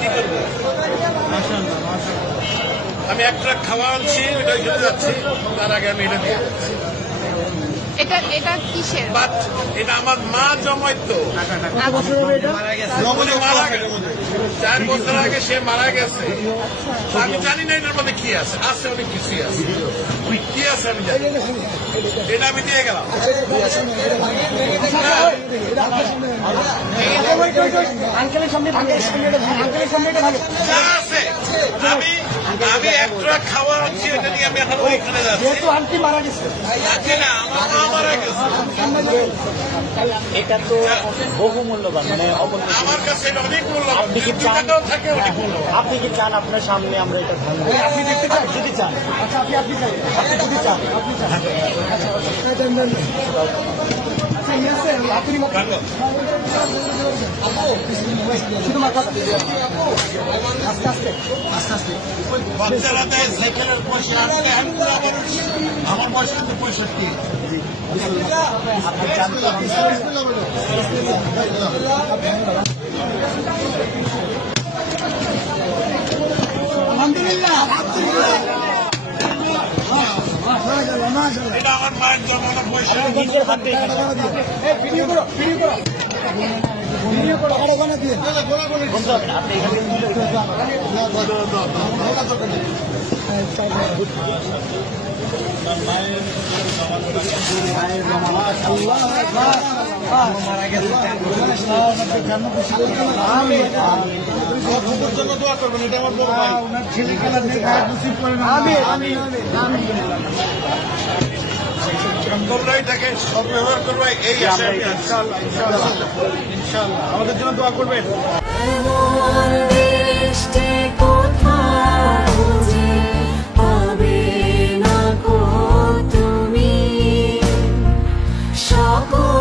কি করবো? আমি এক ট্রাক খাওয়া আনছি, ওইটা চলে যাচ্ছি, তার আগে আমি এটা দিয়ে যাচ্ছি। এটা কিসের? বাট এটা আমার মা জমাইতো, মারা গেছে 4 বছর আগে, সে মারা গেছে। আমি জানি না এটার মধ্যে কি আছে, আছে অনেক কিছুই আছে, কি আছে আমি জানি, এটা আমি দিয়ে গেলাম। যা আছে আমি এক ট্রাক খাওয়া আনছি, এটা নিয়ে আমি এখন ওইখানে যাচ্ছি। না, আমার মা মারা গেছে। এটা তো বহু মূল্যবান, মানে আমার কাছে এটা অনেক মূল্যবান, 2 টাকাও থাকে অনেক মূল্যবান। আপনি কি চান আপনার সামনে আমরা এটা ভাঙবো? আপনি দেখতে চান? যদি চান, আচ্ছা, আপনি চান, আপনি যদি চান, আপনি চান। আচ্ছা, ইয়ে আছে, আপনি ভালো। শুধু মাথা আস্তে আস্তে আস্তে আস্তে বাচ্চারা দেয় সাইকেলের পয়সা আনতে, আমি পুরো আমার বয়স কিন্তু 65। আপনি চান তো আলহামদুলিল্লাহ। এটা আমার মায়ের জমানো পয়সা। নিজের হাতে ভিডিও করো, ভিডিও করো, ভিডিও করো, ওখানে দিয়ে বলতে হবে না, আপনি এখানে জন্য দোয়া করবেন, এটা আমার বড় ভাই। তোমরা এটাকে সদ্ব্যবহার করবে, এই আশা আমি আছি। ইনশাআল্লাহ আমাদের জন্য দোয়া করবেন। দেশে কোথাও যে পাবে না গো তুমি সকল